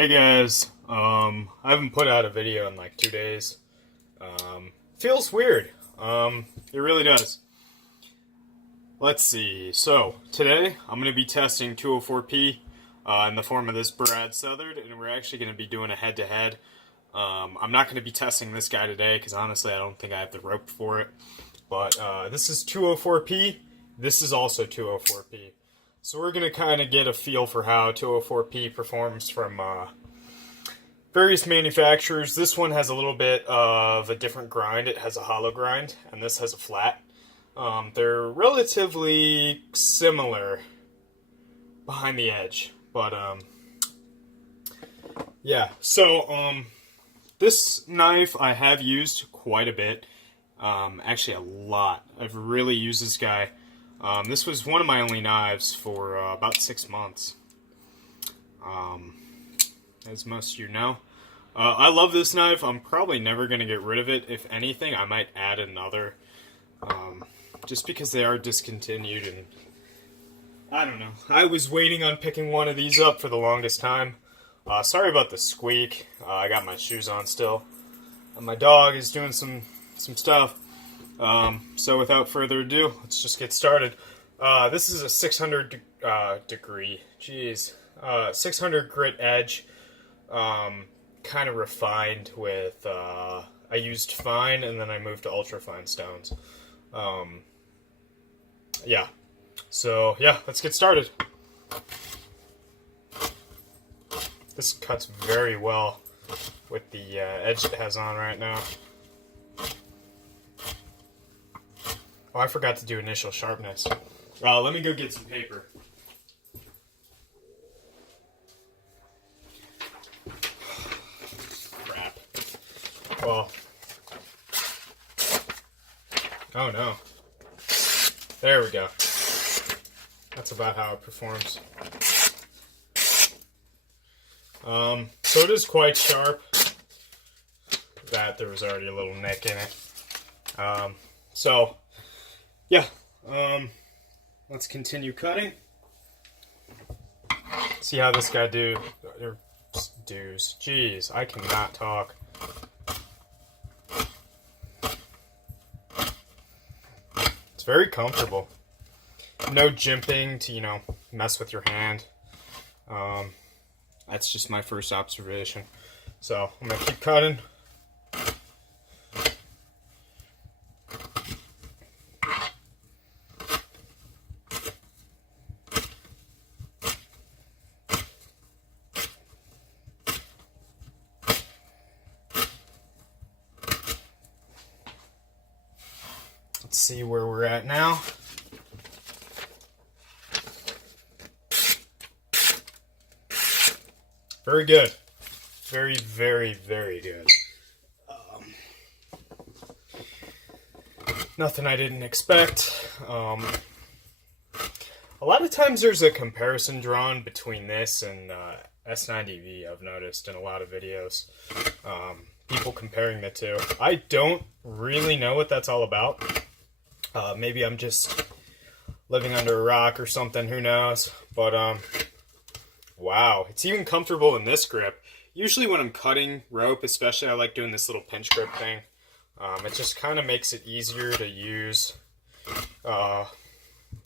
Hey guys, I haven't put out a video in like 2 days. Feels weird. It really does. Let's see. So, today I'm going to be testing 204P in the form of this Brad Southard, and we're actually going to be doing a head-to-head. I'm not going to be testing this guy today because honestly I don't think I have the rope for it. But this is 204P. This is also 204P. So we're going to kind of get a feel for how 204P performs from various manufacturers. This one has a little bit of a different grind. It has a hollow grind, and this has a flat. They're relatively similar behind the edge. But, yeah. So, this knife I have used quite a bit. Actually, a lot. I've really used this guy. This was one of my only knives for about 6 months, as most of you know. I love this knife. I'm probably never going to get rid of it. If anything, I might add another, just because they are discontinued, and I don't know. I was waiting on picking one of these up for the longest time. Sorry about the squeak. I got my shoes on still. My dog is doing some stuff. So without further ado, let's just get started. This is a 600 degree, 600 grit edge, kind of refined with, I used fine and then I moved to ultra fine stones. Yeah. So yeah, let's get started. This cuts very well with the edge it has on right now. Oh, I forgot to do initial sharpness. Let me go get some paper. Crap. Well. Oh no. There we go. That's about how it performs. So it is quite sharp. That there was already a little nick in it. So, yeah, let's continue cutting. See how this guy does. Jeez, I cannot talk. It's very comfortable. No jimping to, mess with your hand. That's just my first observation. So, I'm going to keep cutting. Let's see where we're at now. Very good. Very, very, very good. Nothing I didn't expect. A lot of times there's a comparison drawn between this and S90V, I've noticed in a lot of videos. People comparing the two. I don't really know what that's all about. Maybe I'm just living under a rock or something, who knows. But, wow, it's even comfortable in this grip. Usually when I'm cutting rope, especially, I like doing this little pinch grip thing. It just kind of makes it easier to use a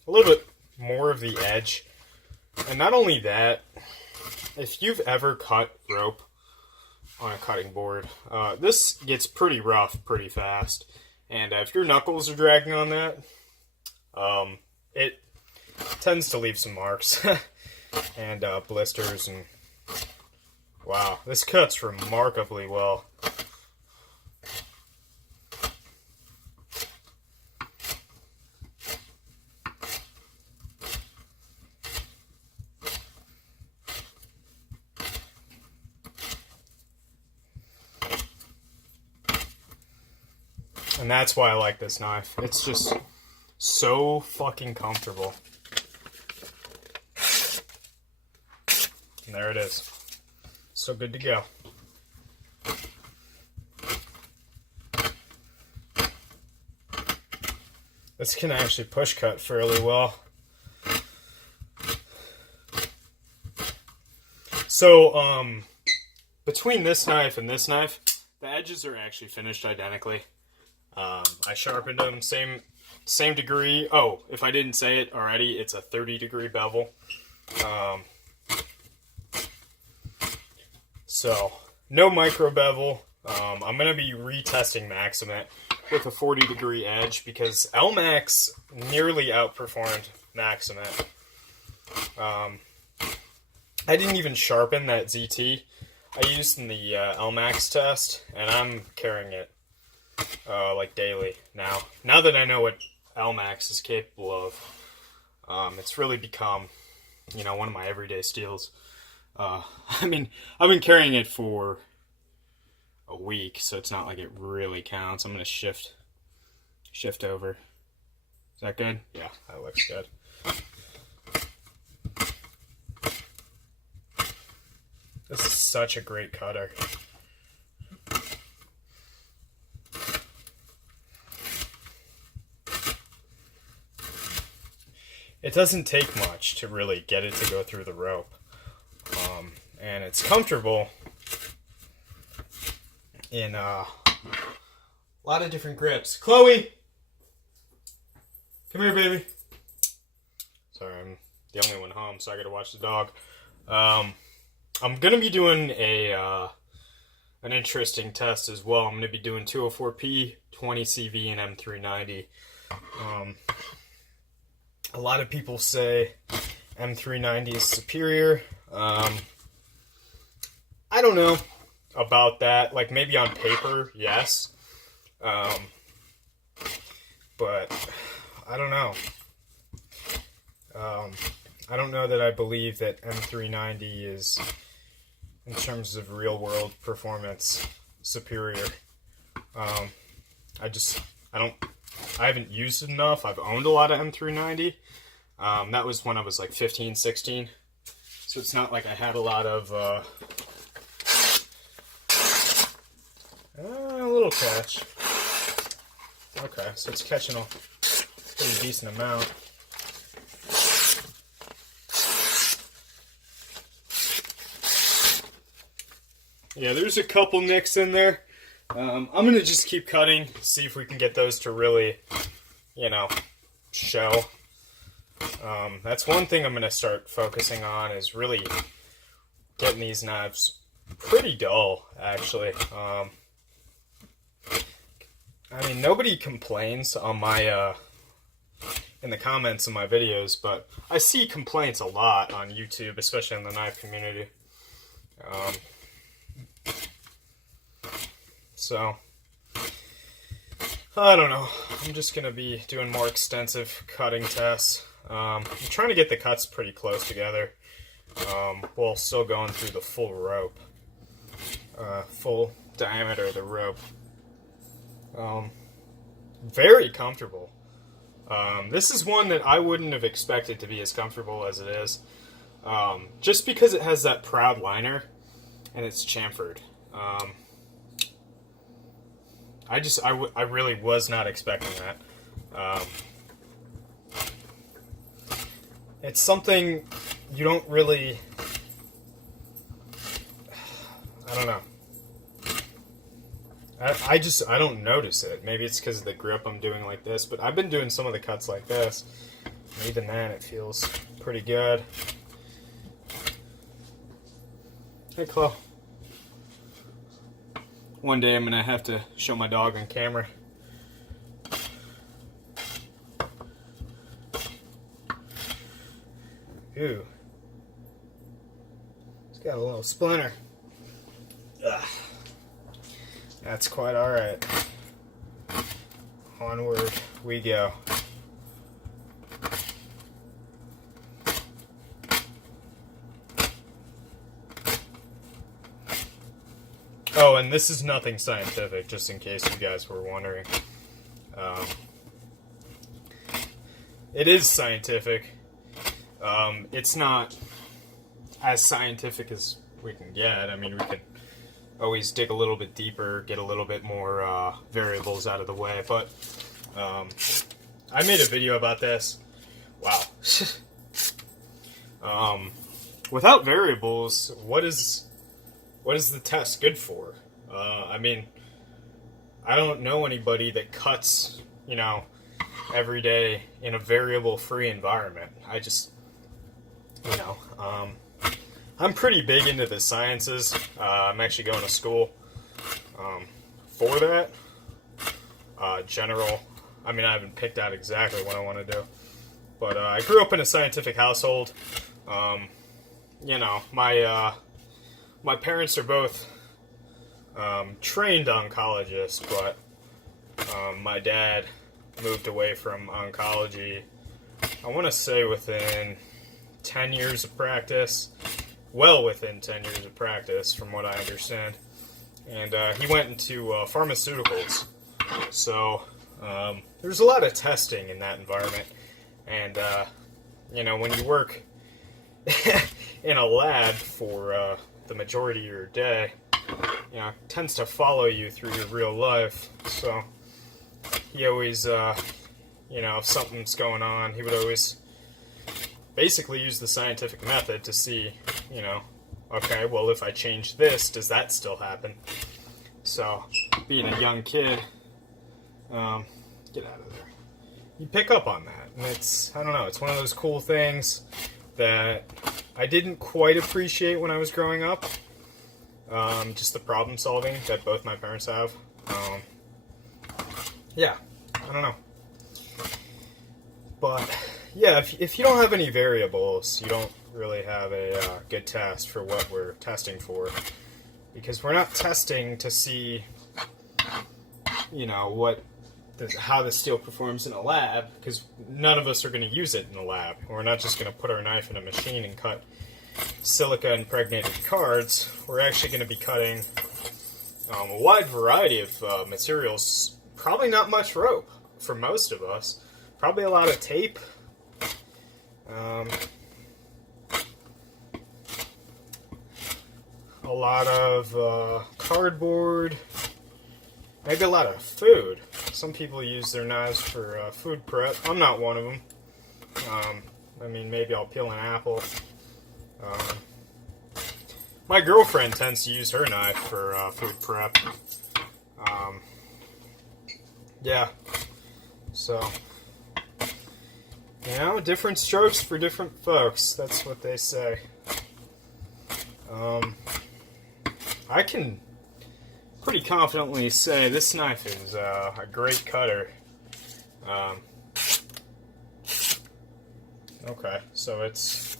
little bit more of the edge. And not only that, if you've ever cut rope on a cutting board, this gets pretty rough pretty fast. And if your knuckles are dragging on that, it tends to leave some marks and blisters. And wow, this cuts remarkably well. And that's why I like this knife. It's just so fucking comfortable. And there it is. So good to go. This can actually push cut fairly well. So, between this knife and this knife, the edges are actually finished identically. I sharpened them same degree. Oh, if I didn't say it already, it's a 30-degree bevel. So no micro bevel. I'm gonna be retesting Maximate with a 40-degree edge because LMAX nearly outperformed Maximate. I didn't even sharpen that ZT I used in the LMAX test, and I'm carrying it like daily now. Now that I know what LMAX is capable of, it's really become, you know, one of my everyday steels. I mean, I've been carrying it for a week, so it's not like it really counts. I'm gonna shift over. Is that good? Yeah, that looks good. This is such a great cutter. It doesn't take much to really get it to go through the rope. And it's comfortable in a lot of different grips. Chloe! Come here, baby. Sorry, I'm the only one home, so I gotta watch the dog. I'm gonna be doing an interesting test as well. I'm gonna be doing 204P, 20CV, and M390. A lot of people say M390 is superior. I don't know about that. Like, maybe on paper, yes. But I don't know. I don't know that I believe that M390 is, in terms of real-world performance, superior. I haven't used it enough. I've owned a lot of M390. That was when I was like 15, 16. So it's not like I had a lot of, a little catch. Okay, so it's catching a pretty decent amount. Yeah, there's a couple nicks in there. I'm going to just keep cutting, see if we can get those to really, you know, show. That's one thing I'm going to start focusing on, is really getting these knives pretty dull, actually. I mean, nobody complains on my, in the comments of my videos, but I see complaints a lot on YouTube, especially in the knife community. So, I don't know. I'm just going to be doing more extensive cutting tests. I'm trying to get the cuts pretty close together while still going through the full rope, full diameter of the rope. Very comfortable. This is one that I wouldn't have expected to be as comfortable as it is, just because it has that proud liner and it's chamfered. I really was not expecting that. It's something you don't really, I don't know. I don't notice it. Maybe it's because of the grip I'm doing like this, but I've been doing some of the cuts like this. And even then, it feels pretty good. Hey, Chloe. One day I'm going to have to show my dog on camera. Ooh. It's got a little splinter. Ugh. That's quite alright. Onward we go. Oh, and this is nothing scientific, just in case you guys were wondering. It is scientific. It's not as scientific as we can get. I mean, we could always dig a little bit deeper, get a little bit more variables out of the way, but I made a video about this. Wow. Without variables, what is what is the test good for? I mean, I don't know anybody that cuts, you know, every day in a variable-free environment. I just, you know, I'm pretty big into the sciences. I'm actually going to school for that. General, I mean, I haven't picked out exactly what I want to do. But I grew up in a scientific household. You know, my parents are both trained oncologists, but my dad moved away from oncology, I want to say within 10 years of practice, well within 10 years of practice from what I understand. And he went into pharmaceuticals. So there's a lot of testing in that environment. And, you know, when you work in a lab for the majority of your day, you know, it tends to follow you through your real life. So he always, you know, if something's going on, he would always basically use the scientific method to see, you know, okay, well, if I change this, does that still happen? So, being a young kid, get out of there. You pick up on that. And it's, I don't know, it's one of those cool things that I didn't quite appreciate when I was growing up. Just the problem solving that both my parents have. Yeah, I don't know. But, yeah, if you don't have any variables, you don't really have a good test for what we're testing for. Because we're not testing to see, you know, how the steel performs in a lab, because none of us are going to use it in the lab. We're not just going to put our knife in a machine and cut silica impregnated cards. We're actually going to be cutting a wide variety of materials. Probably not much rope for most of us. Probably a lot of tape. A lot of cardboard. Maybe a lot of food. Some people use their knives for food prep. I'm not one of them. I mean, maybe I'll peel an apple. My girlfriend tends to use her knife for food prep. Yeah. So, you know, different strokes for different folks. That's what they say. I can pretty confidently say this knife is a great cutter. Okay, so it's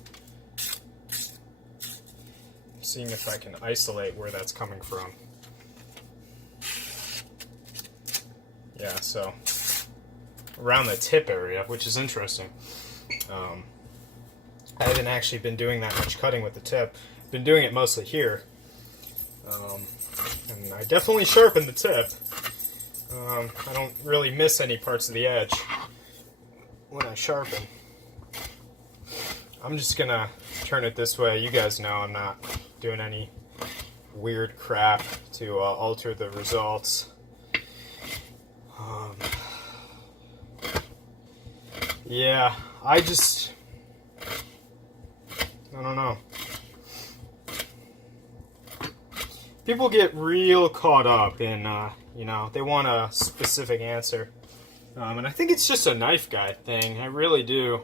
seeing if I can isolate where that's coming from. Yeah, so around the tip area, which is interesting. I haven't actually been doing that much cutting with the tip. I've been doing it mostly here. And I definitely sharpen the tip. I don't really miss any parts of the edge when I sharpen. I'm just gonna turn it this way. You guys know I'm not doing any weird crap to alter the results. Yeah, I don't know. People get real caught up in, you know, they want a specific answer. And I think it's just a knife guy thing. I really do.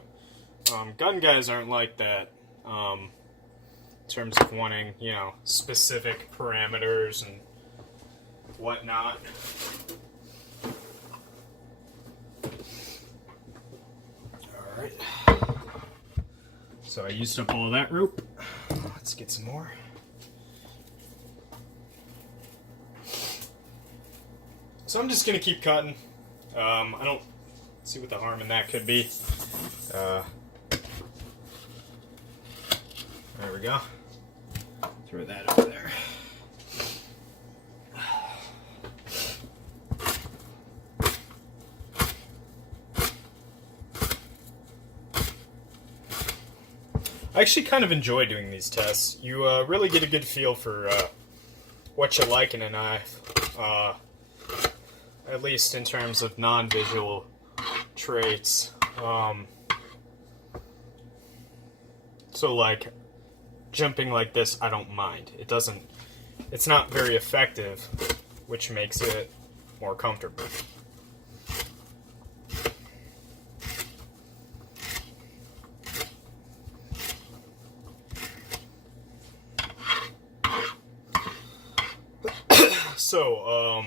Gun guys aren't like that. In terms of wanting, you know, specific parameters and whatnot. Alright. So I used up all of that rope. Let's get some more. So I'm just going to keep cutting. I don't see what the harm in that could be. There we go. Throw that over there. I actually kind of enjoy doing these tests. You really get a good feel for what you like in a knife. At least in terms of non-visual traits. So like jumping like this, I don't mind. It doesn't it's not very effective, which makes it more comfortable. So,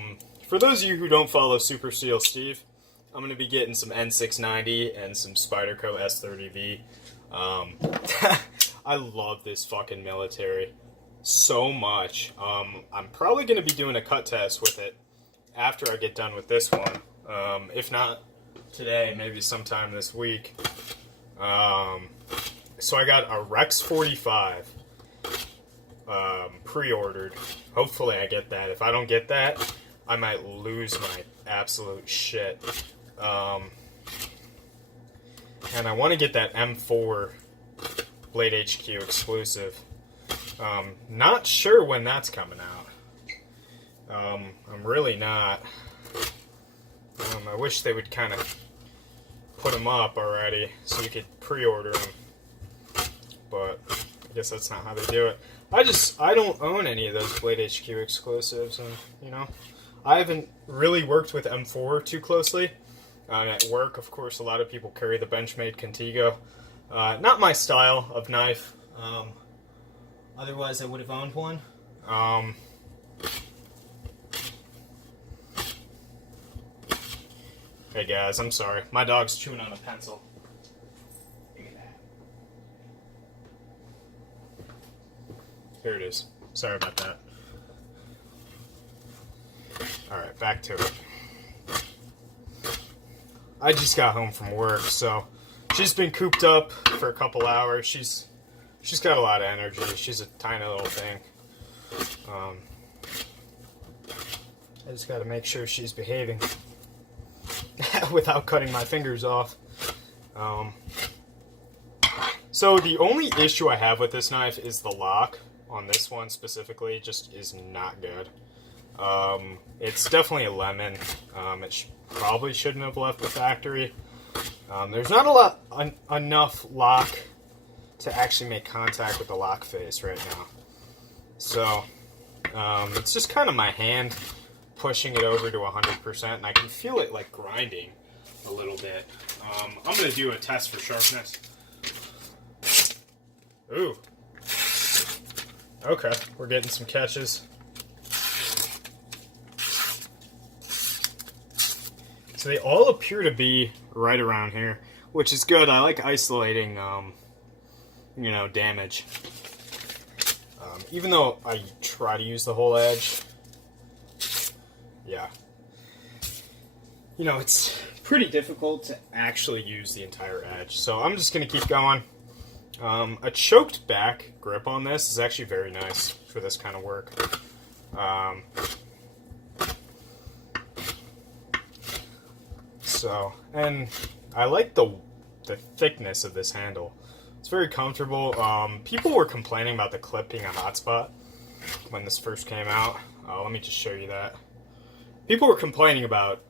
for those of you who don't follow Super Seal Steve, I'm going to be getting some N690 and some Spyderco S30V. I love this fucking military so much. I'm probably going to be doing a cut test with it after I get done with this one. If not today, maybe sometime this week. So I got a Rex 45 pre-ordered. Hopefully I get that. If I don't get that, I might lose my absolute shit. And I want to get that M4 Blade HQ exclusive. Not sure when that's coming out. I'm really not. I wish they would kind of put them up already so you could pre-order them. But I guess that's not how they do it. I don't own any of those Blade HQ exclusives, and you know, I haven't really worked with M4 too closely. At work, of course, a lot of people carry the Benchmade Contigo. Not my style of knife. Otherwise, I would have owned one. Hey guys, I'm sorry. My dog's chewing on a pencil. Here it is. Sorry about that. Alright, back to it. I just got home from work, so she's been cooped up for a couple hours. She's got a lot of energy. She's a tiny little thing. I just got to make sure she's behaving without cutting my fingers off. So the only issue I have with this knife is the lock on this one specifically just is not good. It's definitely a lemon. It probably shouldn't have left the factory. There's not enough lock to actually make contact with the lock face right now. So it's just kind of my hand pushing it over to 100%, and I can feel it like grinding a little bit. I'm going to do a test for sharpness. Ooh. Okay, we're getting some catches. So they all appear to be right around here, which is good. I like isolating, you know, damage. Even though I try to use the whole edge, yeah. You know, it's pretty difficult to actually use the entire edge. So I'm just going to keep going. A choked back grip on this is actually very nice for this kind of work. And I like the thickness of this handle. It's very comfortable. People were complaining about the clip being a hotspot when this first came out. Let me just show you that. People were complaining about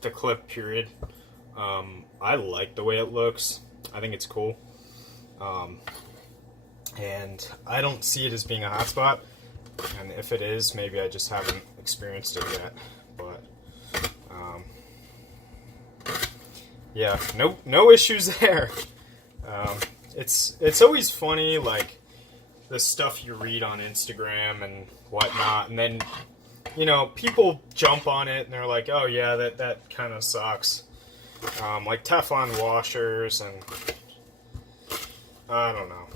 the clip, period. I like the way it looks. I think it's cool. And I don't see it as being a hotspot. And if it is, maybe I just haven't experienced it yet. But yeah, no issues there. It's always funny, like the stuff you read on Instagram and whatnot, and then you know people jump on it and they're like, oh yeah, that kind of sucks. Like Teflon washers, and I don't know.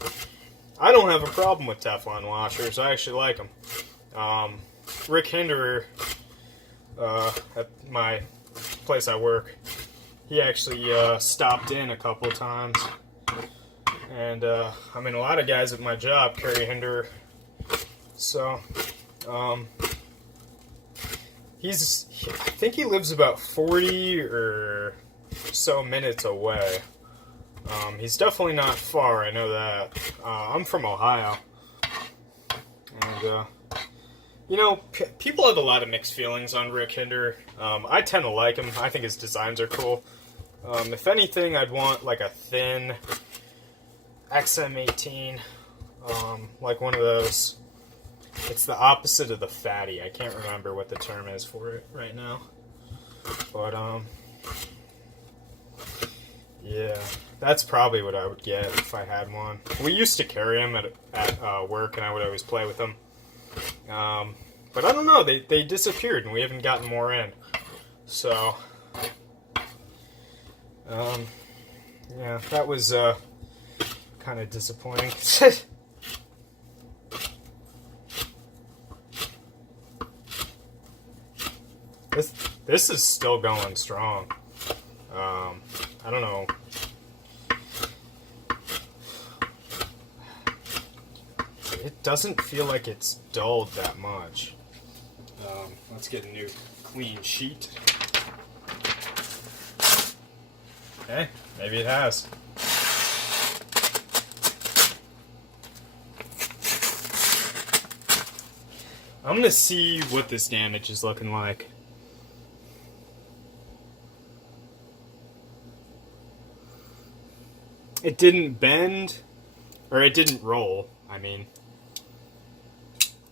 I don't have a problem with Teflon washers. I actually like them. Rick Hinderer at my place I work, he actually stopped in a couple times. And, I mean, a lot of guys at my job carry Hinderer. So, I think he lives about 40 or so minutes away. He's definitely not far, I know that. I'm from Ohio. And, you know, people have a lot of mixed feelings on Rick Hinderer. I tend to like him. I think his designs are cool. If anything, I'd want like a thin XM18, like one of those It's the opposite of the fatty. I can't remember what the term is for it right now. But, yeah, that's probably what I would get if I had one. We used to carry them at work, and I would always play with them. But I don't know, they disappeared, and we haven't gotten more in. So, yeah, that was kind of disappointing. This is still going strong. I don't know. It doesn't feel like it's dulled that much. Let's get a new clean sheet. Okay, maybe it has. I'm gonna see what this damage is looking like. It didn't bend, or it didn't roll, I mean.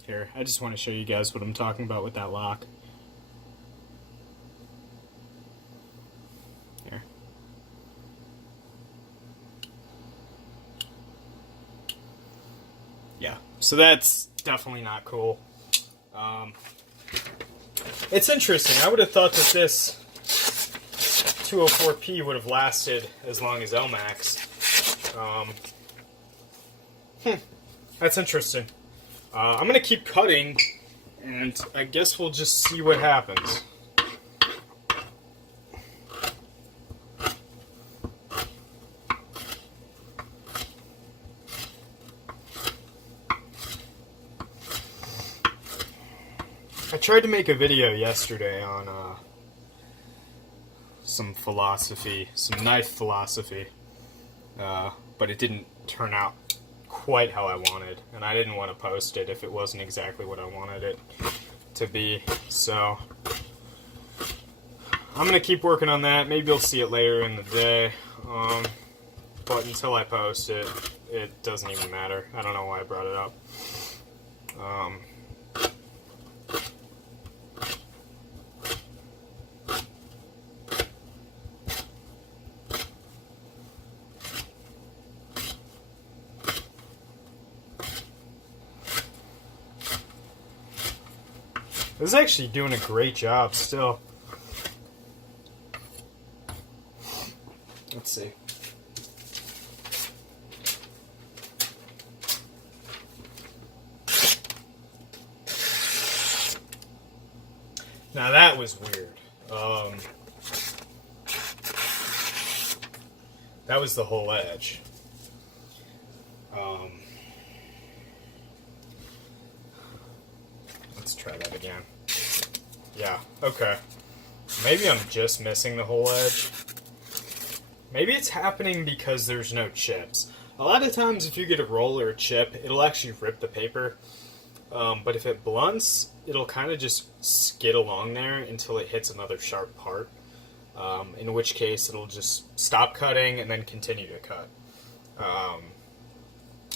Here, I just want to show you guys what I'm talking about with that lock. Here. Yeah, so that's definitely not cool. It's interesting. I would have thought that this 204P would have lasted as long as LMAX. That's interesting. I'm going to keep cutting, and I guess we'll just see what happens. I tried to make a video yesterday on some philosophy, some knife philosophy, but it didn't turn out quite how I wanted, and I didn't want to post it if it wasn't exactly what I wanted it to be. So I'm gonna keep working on that. Maybe you'll see it later in the day, but until I post it, it doesn't even matter. I don't know why I brought it up. This is actually doing a great job still. Let's see. Now that was weird. That was the whole edge. Let's try that again. Yeah, okay. Maybe I'm just missing the whole edge. Maybe it's happening because there's no chips. A lot of times if you get a roll or a chip, it'll actually rip the paper. But if it blunts, it'll kind of just skid along there until it hits another sharp part. In which case it'll just stop cutting and then continue to cut.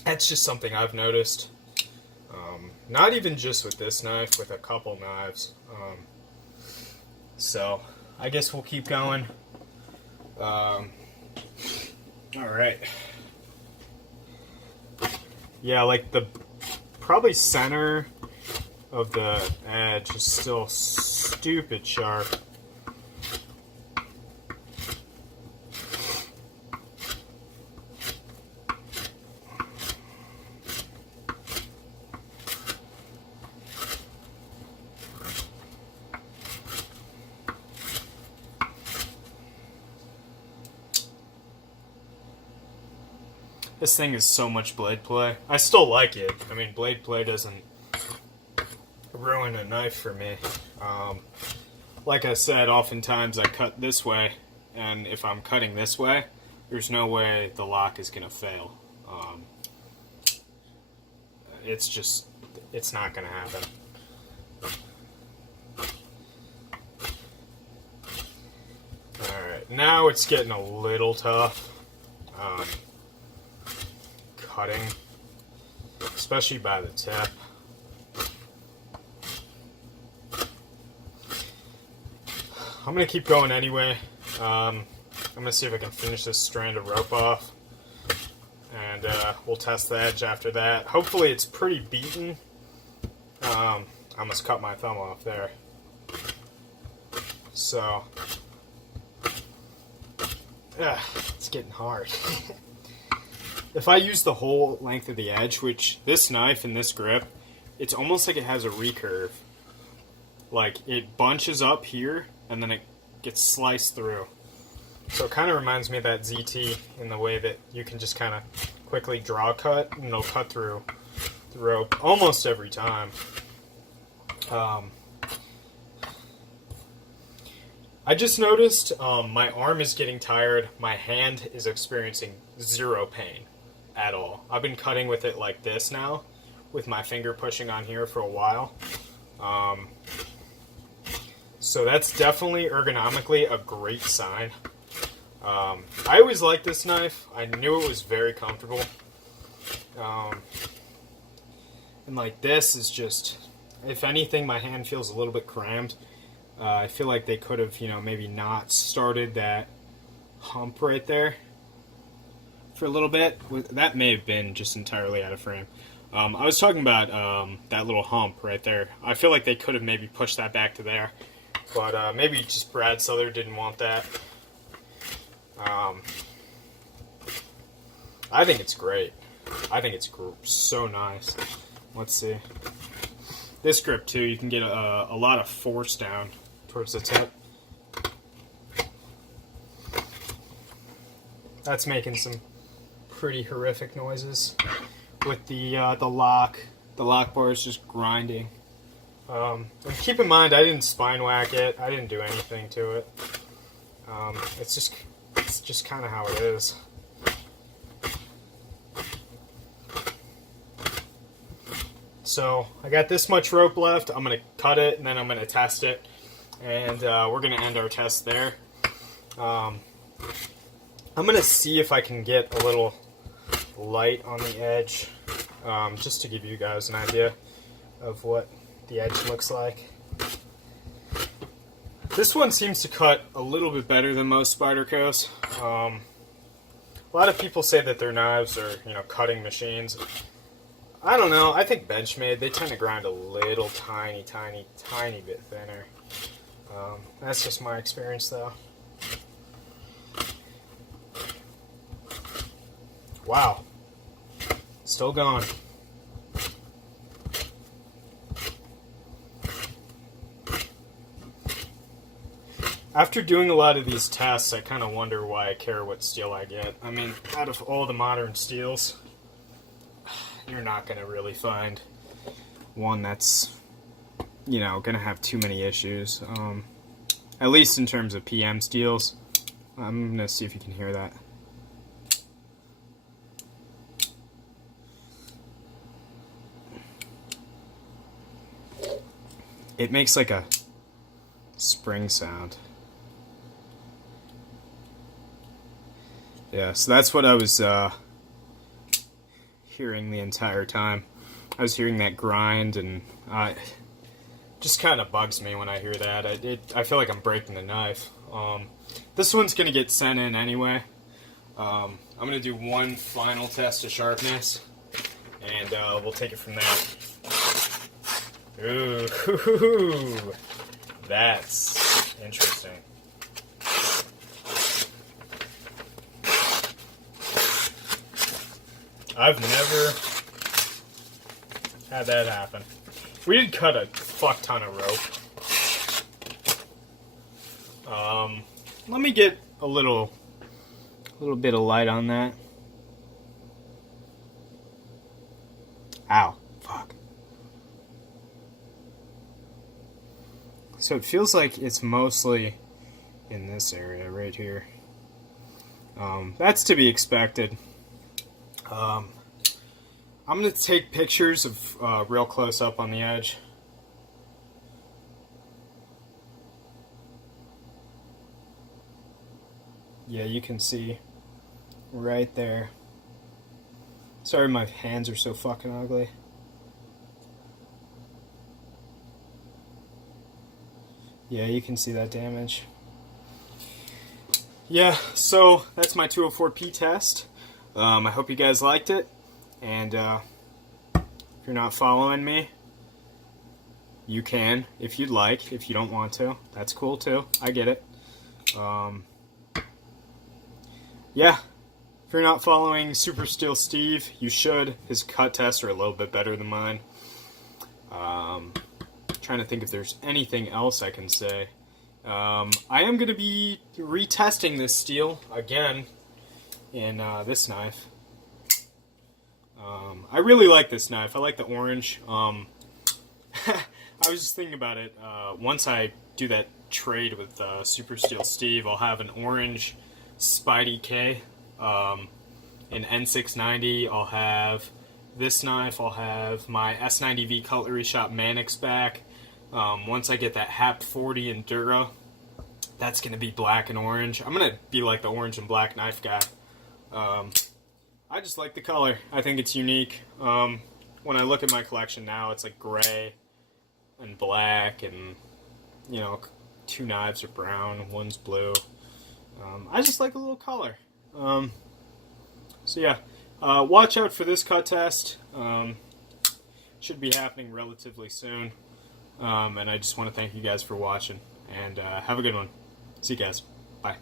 That's just something I've noticed. Not even just with this knife, with a couple knives. So, I guess we'll keep going. Alright. Yeah, like the probably center of the edge is still stupid sharp. This thing is so much blade play. I still like it. I mean, blade play doesn't ruin a knife for me. Like I said, oftentimes I cut this way, and if I'm cutting this way, there's no way the lock is going to fail. It's not going to happen. Alright, now it's getting a little tough. Cutting, especially by the tip. I'm going to keep going anyway. I'm going to see if I can finish this strand of rope off. And we'll test the edge after that. Hopefully it's pretty beaten. I almost cut my thumb off there. So, it's getting hard. If I use the whole length of the edge, which this knife and this grip, it's almost like it has a recurve. Like, it bunches up here, and then it gets sliced through. So it kind of reminds me of that ZT in the way that you can just kind of quickly draw a cut, and it'll cut through the rope almost every time. I just noticed my arm is getting tired. My hand is experiencing zero pain at all. I've been cutting with it like this now, with my finger pushing on here for a while. So that's definitely ergonomically a great sign. I always liked this knife. I knew it was very comfortable. And like this is just, if anything, my hand feels a little bit crammed. I feel like they could have, maybe not started that hump right there for a little bit. That may have been just entirely out of frame. I was talking about that little hump right there. I feel like they could have maybe pushed that back to there. But maybe just Brad Southard didn't want that. I think it's great. I think it's so nice. Let's see. This grip too, you can get a lot of force down towards the tip. That's making some pretty horrific noises with the lock. The lock bar is just grinding. And keep in mind, I didn't spine whack it. I didn't do anything to it. It's just kind of how it is. So I got this much rope left. I'm going to cut it and then I'm going to test it. And we're going to end our test there. I'm going to see if I can get a little light on the edge, just to give you guys an idea of what the edge looks like. This one seems to cut a little bit better than most spydercos. A lot of people say that their knives are, cutting machines. I don't know. I think Benchmade, they tend to grind a little tiny bit thinner. That's just my experience, though. Wow. Still going. After doing a lot of these tests, I kind of wonder why I care what steel I get. I mean, out of all the modern steels, you're not going to really find one that's, going to have too many issues. At least in terms of PM steels. I'm going to see if you can hear that. It makes like a spring sound. Yeah, so that's what I was hearing the entire time. I was hearing that grind, and just kind of bugs me when I hear that. I feel like I'm breaking the knife. This one's going to get sent in anyway. I'm going to do one final test of sharpness, and we'll take it from there. Ooh, that's interesting. I've never had that happen. We did cut a fuck ton of rope. Let me get a little bit of light on that. Ow, fuck. So it feels like it's mostly in this area right here. That's to be expected. I'm going to take pictures of real close up on the edge. Yeah, you can see right there. Sorry, my hands are so fucking ugly. Yeah, you can see that damage. Yeah, so that's my 204P test. I hope you guys liked it, and if you're not following me, you can if you'd like. If you don't want to, that's cool too. I get it. Yeah, if you're not following Super Steel Steve, you should. His cut tests are a little bit better than mine. Trying to think if there's anything else I can say. I am going to be retesting this steel again in this knife. I really like this knife. I like the orange. I was just thinking about it. Once I do that trade with Super Steel Steve, I'll have an orange spyderco, an N690. I'll have this knife. I'll have my S90V Cutlery Shop Mannix back. Once I get that HAP 40 Endura, that's going to be black and orange. I'm going to be like the orange and black knife guy. I just like the color. I think it's unique. When I look at my collection now, it's like gray and black, and you know, 2 knives are brown, 1's blue. I just like a little color. So yeah, watch out for this cut test. Should be happening relatively soon. And I just want to thank you guys for watching, and have a good one. See you guys. Bye.